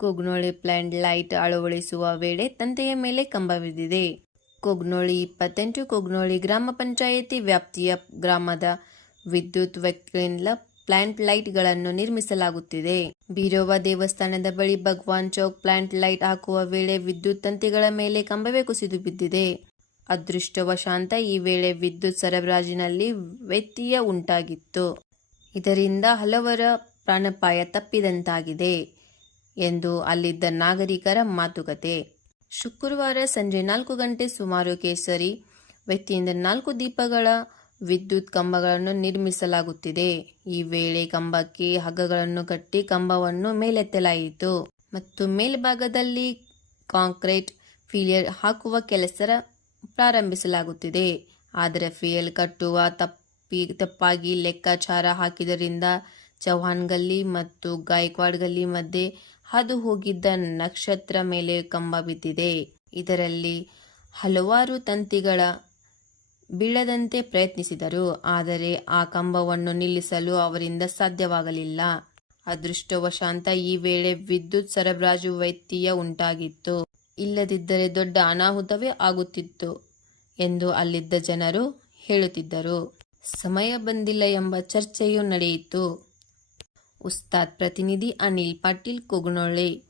ಕೊಗ್ನೋಳಿ plant light ಅಳವಡಿಸುವ ವೇಳೆ ತಂತಿಯ ಮೇಲೆ ಕಂಬವಿದ್ದಿದೆ ಕೊಗ್ನೋಳಿ ಇಪ್ಪತ್ತೆಂಟು ಕೊಗ್ನೋಳಿ ಗ್ರಾಮ ಪಂಚಾಯಿತಿ ವ್ಯಾಪ್ತಿಯ ಗ್ರಾಮದ ವಿದ್ಯುತ್ ವ್ಯಕ್ತಿಯಿಂದ ಪ್ಲಾಂಟ್ ಲೈಟ್ಗಳನ್ನು ನಿರ್ಮಿಸಲಾಗುತ್ತಿದೆ. ಬೀರೋವ ದೇವಸ್ಥಾನದ ಬಳಿ ಭಗವಾನ್ ಚೌಕ್ ಪ್ಲಾಂಟ್ ಲೈಟ್ ಹಾಕುವ ವೇಳೆ ವಿದ್ಯುತ್ ತಂತಿಗಳ ಮೇಲೆ ಕಂಬವೇ ಕುಸಿದು ಬಿದ್ದಿದೆ. ಅದೃಷ್ಟವಶಾಂತ ಈ ವೇಳೆ ವಿದ್ಯುತ್ ಸರಬರಾಜಿನಲ್ಲಿ ವ್ಯತ್ಯಯ ಉಂಟಾಗಿತ್ತು. ಇದರಿಂದ ಹಲವರ ಪ್ರಾಣಪಾಯ ತಪ್ಪಿದಂತಾಗಿದೆ. ಎಂದು ಅಲ್ಲಿದ್ದ ನಾಗರಿಕರ ಮಾತುಕತೆ. ಶುಕ್ರವಾರ ಸಂಜೆ ನಾಲ್ಕು ಗಂಟೆ ಸುಮಾರು ಕೇಸರಿ ವ್ಯಕ್ತಿಯಿಂದ ನಾಲ್ಕು ದೀಪಗಳ ವಿದ್ಯುತ್ ಕಂಬಗಳನ್ನು ನಿರ್ಮಿಸಲಾಗುತ್ತಿದೆ. ಈ ವೇಳೆ ಕಂಬಕ್ಕೆ ಹಗ್ಗಗಳನ್ನು ಕಟ್ಟಿ ಕಂಬವನ್ನು ಮೇಲೆತ್ತಲಾಯಿತು. ಮತ್ತು ಮೇಲ್ಭಾಗದಲ್ಲಿ ಕಾಂಕ್ರೀಟ್ ಫಿಲಿಯರ್ ಹಾಕುವ ಕೆಲಸ ಪ್ರಾರಂಭಿಸಲಾಗುತ್ತಿದೆ. ಆದರೆ ಫಿಯಲ್ ಕಟ್ಟುವ ತಪ್ಪಿ ತಪ್ಪಾಗಿ ಲೆಕ್ಕಾಚಾರ ಹಾಕಿದ್ದರಿಂದ ಚೌಹಾನ್ ಗಲ್ಲಿ ಮತ್ತು ಗಾಯಕ್ವಾಡ್ ಗಲ್ಲಿ ಮಧ್ಯೆ ಹಾದು ಹೋಗಿದ್ದ ನಕ್ಷತ್ರ ಮೇಲೆ ಕಂಬ ಬಿದ್ದಿದೆ. ಇದರಲ್ಲಿ ಹಲವಾರು ತಂತಿಗಳ ಬೀಳದಂತೆ ಪ್ರಯತ್ನಿಸಿದರು. ಆದರೆ ಆ ಕಂಬವನ್ನು ನಿಲ್ಲಿಸಲು ಅವರಿಂದ ಸಾಧ್ಯವಾಗಲಿಲ್ಲ. ಅದೃಷ್ಟವಶಾಂತ ಈ ವೇಳೆ ವಿದ್ಯುತ್ ಸರಬರಾಜು ವ್ಯತ್ಯಯ ಉಂಟಾಗಿತ್ತು. ಇಲ್ಲದಿದ್ದರೆ ದೊಡ್ಡ ಅನಾಹುತವೇ ಆಗುತ್ತಿತ್ತು ಎಂದು ಅಲ್ಲಿದ್ದ ಜನರು ಹೇಳುತ್ತಿದ್ದರು. ಸಮಯ ಬಂದಿಲ್ಲ ಎಂಬ ಚರ್ಚೆಯೂ ನಡೆಯಿತು. उस्ताद प्रतिनिधी अनिल पाटील कोगनोळे.